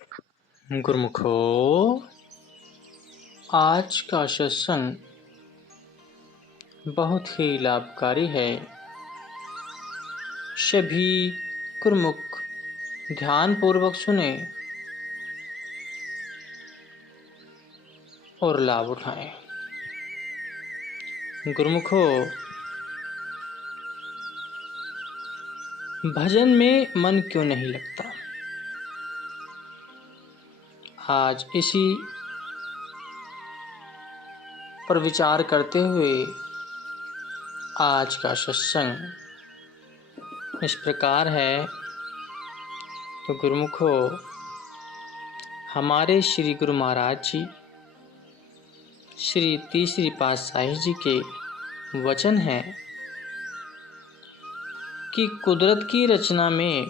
गुरुमुखो, आज का सत्संग बहुत ही लाभकारी है। सभी गुरुमुख ध्यान पूर्वक सुने और लाभ उठाएं। गुरुमुखो, भजन में मन क्यों नहीं लगता? आज इसी पर विचार करते हुए आज का सत्संग इस प्रकार है। तो गुरुमुखो, हमारे श्री गुरु महाराज जी श्री तीसरी पातशाही जी के वचन हैं कि कुदरत की रचना में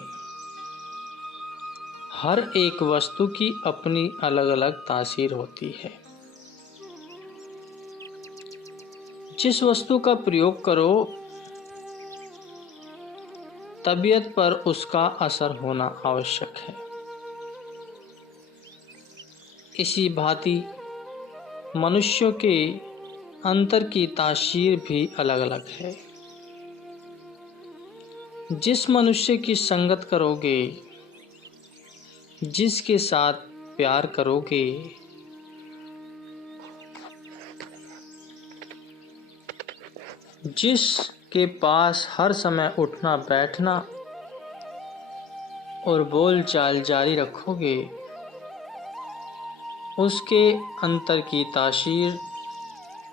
हर एक वस्तु की अपनी अलग अलग तासीर होती है। जिस वस्तु का प्रयोग करो, तबीयत पर उसका असर होना आवश्यक है। इसी भांति मनुष्यों के अंतर की तासीर भी अलग अलग है। जिस मनुष्य की संगत करोगे, जिसके साथ प्यार करोगे, जिसके पास हर समय उठना बैठना और बोल चाल जारी रखोगे, उसके अंतर की तासीर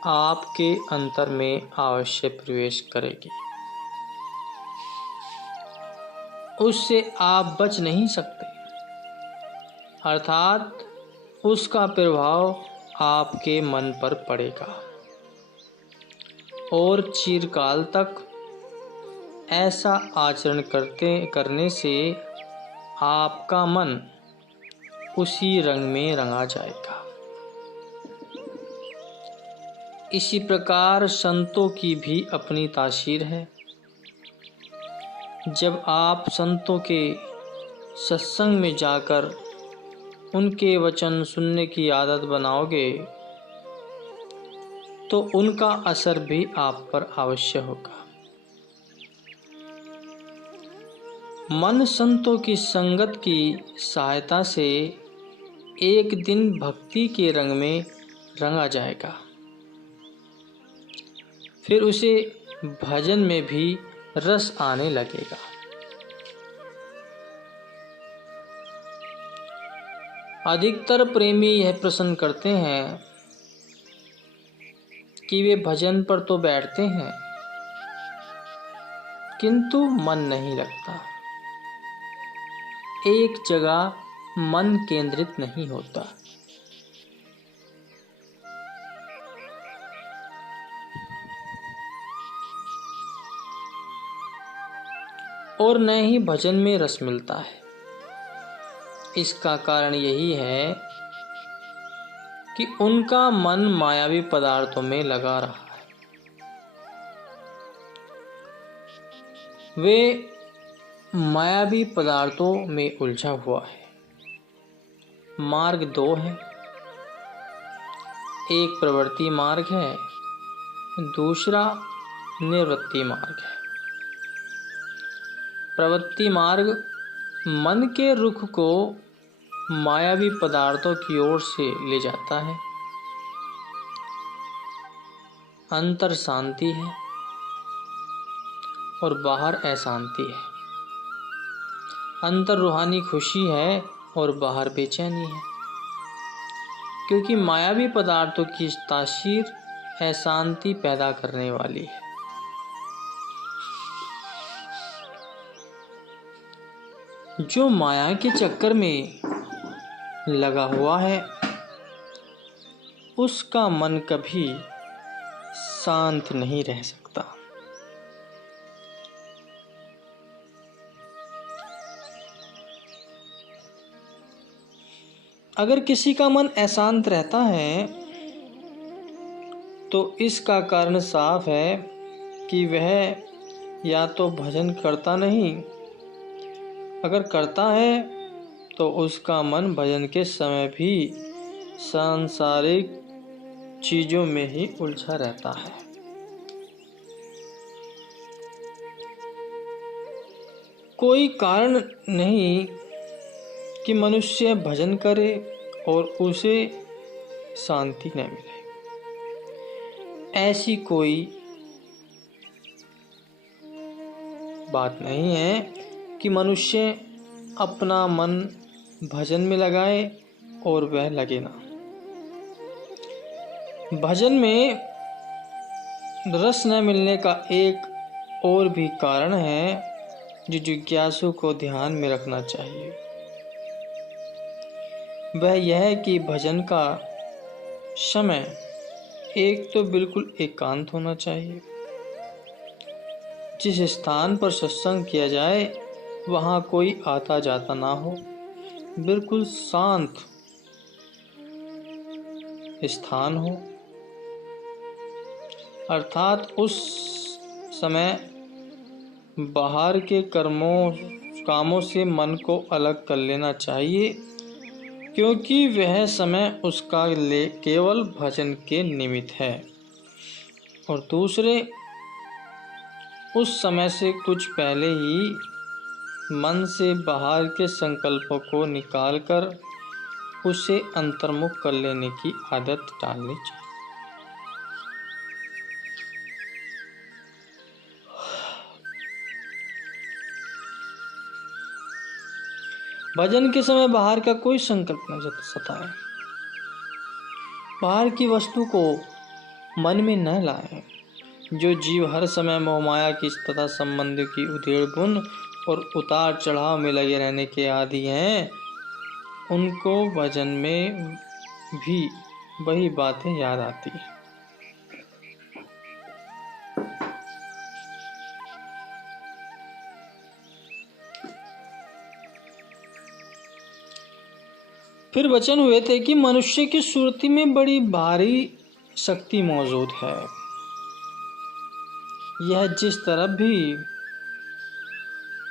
आपके अंतर में अवश्य प्रवेश करेगी। उससे आप बच नहीं सकते, अर्थात उसका प्रभाव आपके मन पर पड़ेगा और चिरकाल तक ऐसा आचरण करने से आपका मन उसी रंग में रंगा जाएगा। इसी प्रकार संतों की भी अपनी तासीर है। जब आप संतों के सत्संग में जाकर उनके वचन सुनने की आदत बनाओगे, तो उनका असर भी आप पर अवश्य होगा। मन संतों की संगत की सहायता से एक दिन भक्ति के रंग में रंगा जाएगा। फिर उसे भजन में भी रस आने लगेगा। अधिकतर प्रेमी यह प्रश्न करते हैं कि वे भजन पर तो बैठते हैं, किंतु मन नहीं लगता, एक जगह मन केंद्रित नहीं होता। और न ही भजन में रस मिलता है। इसका कारण यही है कि उनका मन मायावी पदार्थों में लगा रहा है। वे मायावी पदार्थों में उलझा हुआ है। मार्ग दो है, एक प्रवृत्ति मार्ग है, दूसरा निवृत्ति मार्ग है। प्रवृत्ति मार्ग मन के रुख को मायावी पदार्थों की ओर से ले जाता है। अंतर शांति है और बाहर अशांति है। अंतर रूहानी खुशी है और बाहर बेचैनी है, क्योंकि मायावी पदार्थों की तासीर अशांति पैदा करने वाली है। जो माया के चक्कर में लगा हुआ है, उसका मन कभी शांत नहीं रह सकता। अगर किसी का मन अशांत रहता है, तो इसका कारण साफ है कि वह या तो भजन करता नहीं, अगर करता है तो उसका मन भजन के समय भी सांसारिक चीजों में ही उलझा रहता है। कोई कारण नहीं कि मनुष्य भजन करे और उसे शांति न मिले। ऐसी कोई बात नहीं है कि मनुष्य अपना मन भजन में लगाए और वह लगे ना। भजन में रस न मिलने का एक और भी कारण है जो जिज्ञासु को ध्यान में रखना चाहिए। वह यह है कि भजन का समय एक तो बिल्कुल एकांत होना चाहिए। जिस स्थान पर सत्संग किया जाए वहाँ कोई आता जाता ना हो, बिल्कुल शांत स्थान हो, अर्थात उस समय बाहर के कामों से मन को अलग कर लेना चाहिए, क्योंकि वह समय उसका केवल भजन के निमित्त है। और दूसरे, उस समय से कुछ पहले ही मन से बाहर के संकल्पों को निकालकर उसे अंतर्मुख कर लेने की आदत डालनी चाहिए। भजन के समय बाहर का कोई संकल्प न सताए, बाहर की वस्तु को मन में न लाए। जो जीव हर समय मोहमाया की तथा संबंध की उधेड़ बुन और उतार चढ़ाव में लगे रहने के आदी हैं, उनको भजन में भी वही बातें याद आती हैं। फिर वचन हुए थे कि मनुष्य की सुरती में बड़ी भारी शक्ति मौजूद है। यह जिस तरफ भी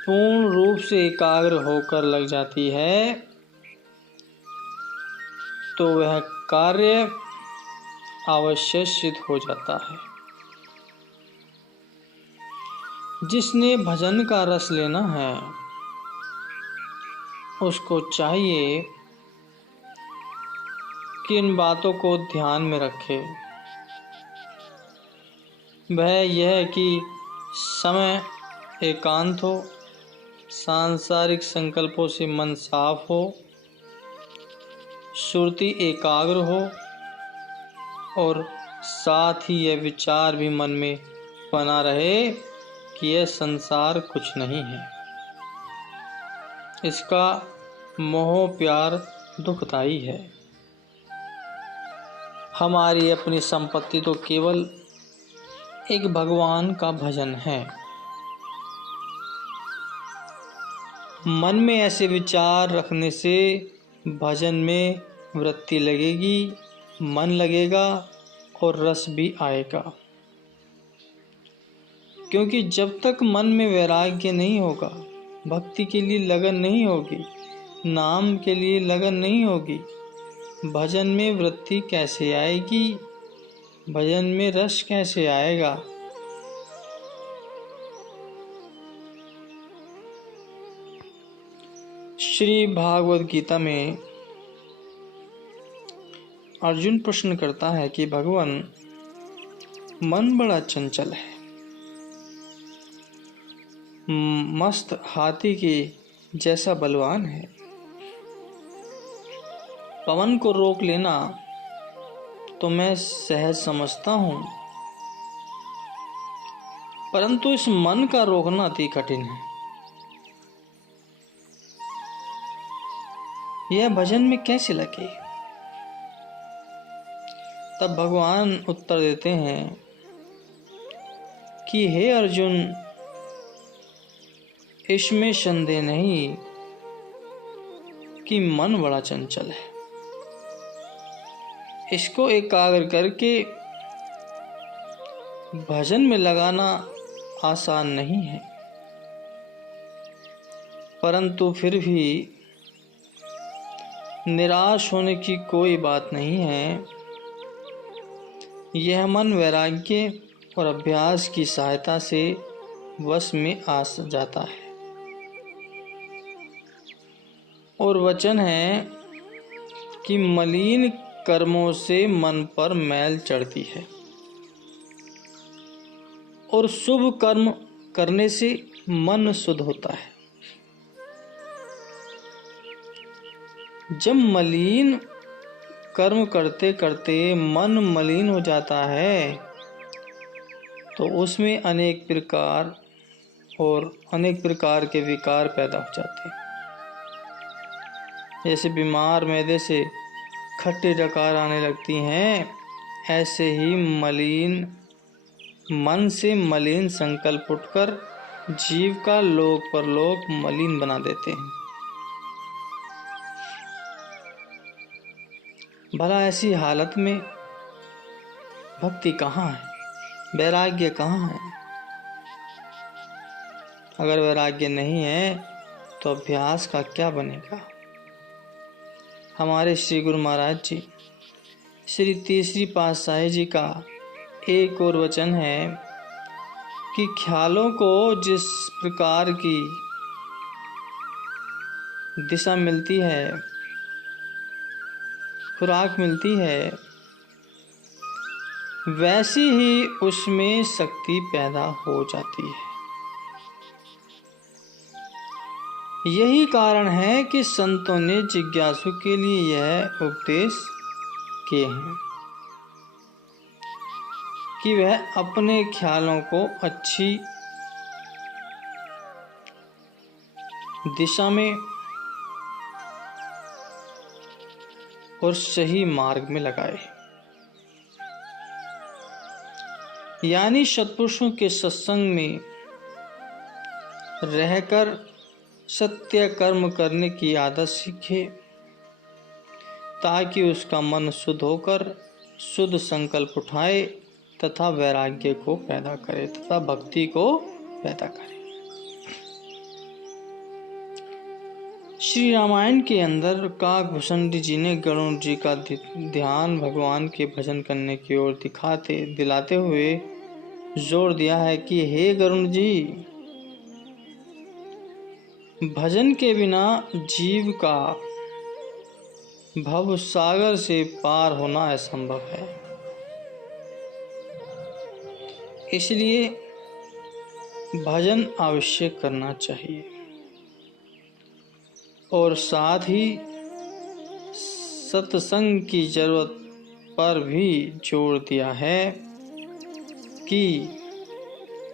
पूर्ण रूप से एकाग्र होकर लग जाती है तो वह कार्य अवश्य सिद्ध हो जाता है। जिसने भजन का रस लेना है उसको चाहिए कि इन बातों को ध्यान में रखे। वह यह कि समय एकांत हो, सांसारिक संकल्पों से मन साफ हो, सुरती एकाग्र हो और साथ ही यह विचार भी मन में बना रहे कि यह संसार कुछ नहीं है, इसका मोह प्यार दुखदाई है। हमारी अपनी संपत्ति तो केवल एक भगवान का भजन है। मन में ऐसे विचार रखने से भजन में वृत्ति लगेगी, मन लगेगा और रस भी आएगा। क्योंकि जब तक मन में वैराग्य नहीं होगा, भक्ति के लिए लगन नहीं होगी, नाम के लिए लगन नहीं होगी, भजन में वृत्ति कैसे आएगी, भजन में रस कैसे आएगा। श्री भागवत गीता में अर्जुन प्रश्न करता है कि भगवान, मन बड़ा चंचल है, मस्त हाथी के जैसा बलवान है। पवन को रोक लेना तो मैं सहज समझता हूँ, परंतु इस मन का रोकना अति कठिन है। यह भजन में कैसे लगे? तब भगवान उत्तर देते हैं कि हे अर्जुन, इसमें संदेह नहीं कि मन बड़ा चंचल है। इसको एकाग्र करके भजन में लगाना आसान नहीं है, परंतु फिर भी निराश होने की कोई बात नहीं है। यह मन वैराग्य और अभ्यास की सहायता से वश में आ जाता है। और वचन है कि मलिन कर्मों से मन पर मैल चढ़ती है और शुभ कर्म करने से मन शुद्ध होता है। जब मलिन कर्म करते करते मन मलिन हो जाता है तो उसमें अनेक प्रकार के विकार पैदा हो जाते हैं। जैसे बीमार मैदे से खट्टे डकार आने लगती हैं, ऐसे ही मलिन मन से मलिन संकल्प उठकर जीव का लोक परलोक मलिन बना देते हैं। भला ऐसी हालत में भक्ति कहाँ है, वैराग्य कहाँ है? अगर वैराग्य नहीं है तो अभ्यास का क्या बनेगा? हमारे श्री गुरु महाराज जी श्री तीसरी पातशाही जी का एक और वचन है कि ख्यालों को जिस प्रकार की दिशा मिलती है, खुराक मिलती है, वैसी ही उसमें शक्ति पैदा हो जाती है। यही कारण है कि संतों ने जिज्ञासु के लिए यह उपदेश किए हैं कि वह अपने ख्यालों को अच्छी दिशा में और सही मार्ग में लगाए, यानी सत्पुरुषों के सत्संग में रहकर सत्य कर्म करने की आदत सीखे, ताकि उसका मन शुद्ध होकर शुद्ध संकल्प उठाए तथा वैराग्य को पैदा करे तथा भक्ति को पैदा करे। श्री रामायण के अंदर काकभूषण जी ने गरुड़ जी का ध्यान भगवान के भजन करने की ओर दिलाते हुए जोर दिया है कि हे गरुड़ जी, भजन के बिना जीव का भव सागर से पार होना असंभव है। इसलिए भजन अवश्य करना चाहिए। और साथ ही सत्संग की जरूरत पर भी जोर दिया है कि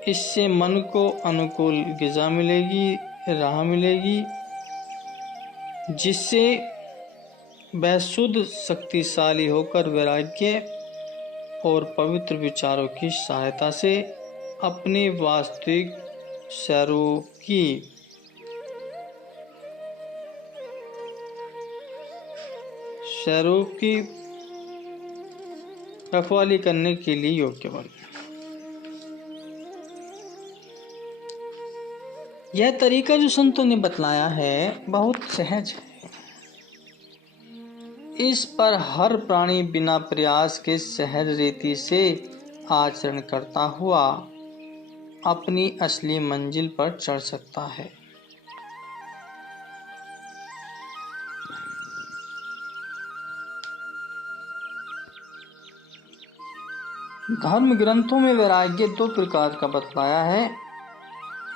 इससे मन को अनुकूल ग़िज़ा मिलेगी, राह मिलेगी, जिससे वह शुद्ध शक्तिशाली होकर वैराग्य और पवित्र विचारों की सहायता से अपने वास्तविक स्वरूप की रखवाली करने के लिए योग्य बने। यह तरीका जो संतों ने बतलाया है बहुत सहज है। इस पर हर प्राणी बिना प्रयास के सहज रीति से आचरण करता हुआ अपनी असली मंजिल पर चढ़ सकता है। धर्म ग्रंथों में वैराग्य दो प्रकार का बतलाया है।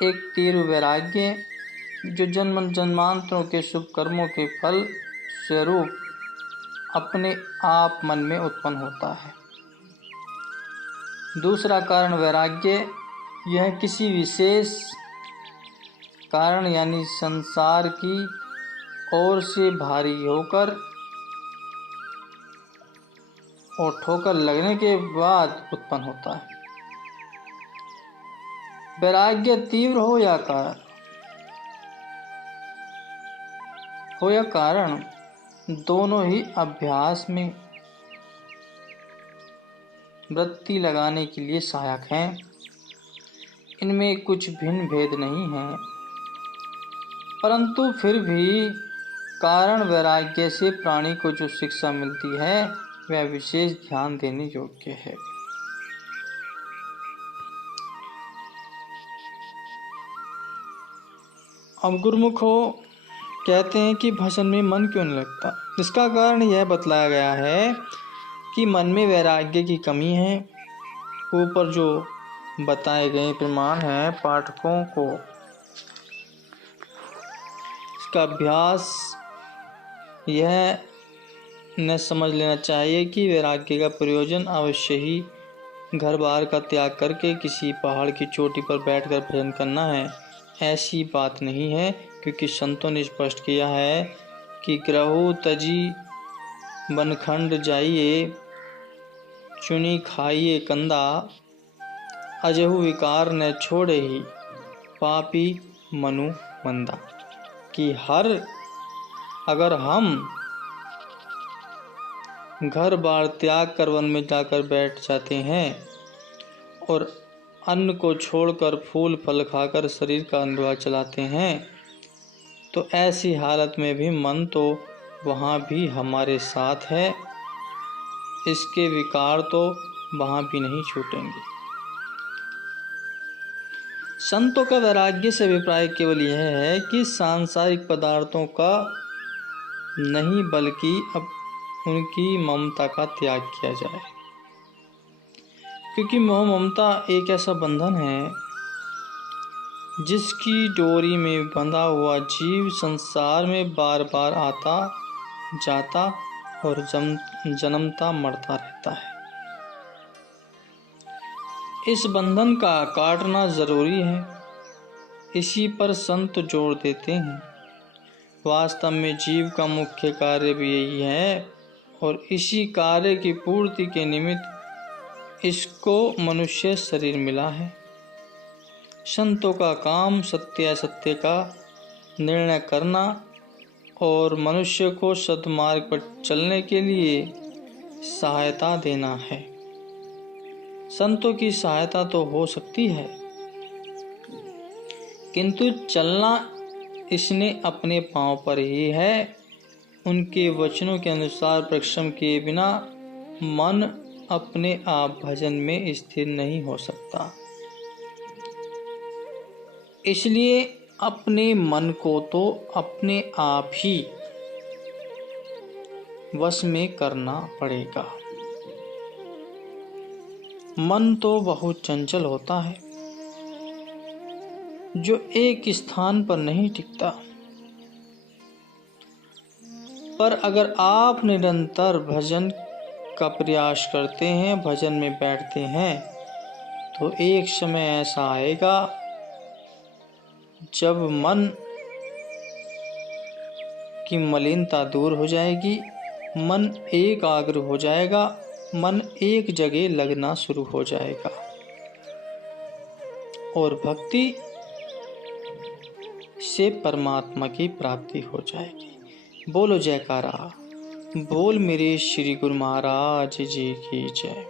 एक तीव्र वैराग्य जो जन्म जन्मांतरों के शुभ कर्मों के फल स्वरूप अपने आप मन में उत्पन्न होता है। दूसरा कारण वैराग्य, यह किसी विशेष कारण यानी संसार की ओर से भारी होकर और ठोकर लगने के बाद उत्पन्न होता है। वैराग्य तीव्र हो या कारण दोनों ही अभ्यास में वृत्ति लगाने के लिए सहायक हैं। इनमें कुछ भिन्न भेद नहीं है, परंतु फिर भी कारण वैराग्य से प्राणी को जो शिक्षा मिलती है वह विशेष ध्यान देने योग्य है। अब गुरुमुखो कहते हैं कि भजन में मन क्यों नहीं लगता। इसका कारण यह बतलाया गया है कि मन में वैराग्य की कमी है। ऊपर जो बताए गए प्रमाण हैं पाठकों को इसका अभ्यास यह न समझ लेना चाहिए कि वैराग्य का प्रयोजन अवश्य ही घर बार का त्याग करके किसी पहाड़ की चोटी पर बैठकर भजन करना है। ऐसी बात नहीं है, क्योंकि संतों ने स्पष्ट किया है कि ग्रहु तजी बनखंड जाइए, चुनी खाइए कंदा, अजहु विकार न छोड़े ही, पापी मनु मंदा। कि अगर हम घर बार त्याग कर वन में जाकर बैठ जाते हैं और अन्न को छोड़कर फूल फल खाकर शरीर का निर्वाह चलाते हैं, तो ऐसी हालत में भी मन तो वहाँ भी हमारे साथ है, इसके विकार तो वहाँ भी नहीं छूटेंगे। संतों का वैराग्य से अभिप्राय केवल यह है कि सांसारिक पदार्थों का नहीं बल्कि अब उनकी ममता का त्याग किया जाए, क्योंकि मोह ममता एक ऐसा बंधन है जिसकी डोरी में बंधा हुआ जीव संसार में बार बार आता जाता और जन्मता मरता रहता है। इस बंधन का काटना जरूरी है, इसी पर संत जोर देते हैं। वास्तव में जीव का मुख्य कार्य भी यही है और इसी कार्य की पूर्ति के निमित्त इसको मनुष्य शरीर मिला है। संतों का काम सत्य असत्य का निर्णय करना और मनुष्य को सद्मार्ग पर चलने के लिए सहायता देना है। संतों की सहायता तो हो सकती है, किंतु चलना इसने अपने पांव पर ही है। उनके वचनों के अनुसार परिश्रम किए बिना मन अपने आप भजन में स्थिर नहीं हो सकता। इसलिए अपने मन को तो अपने आप ही वश में करना पड़ेगा। मन तो बहुत चंचल होता है, जो एक स्थान पर नहीं टिकता। पर अगर आप निरंतर भजन का प्रयास करते हैं, भजन में बैठते हैं, तो एक समय ऐसा आएगा जब मन की मलिनता दूर हो जाएगी, मन एकाग्र हो जाएगा, मन एक जगह लगना शुरू हो जाएगा और भक्ति से परमात्मा की प्राप्ति हो जाएगी। बोलो जयकारा, बोल मेरे श्री गुरु महाराज जी की जय।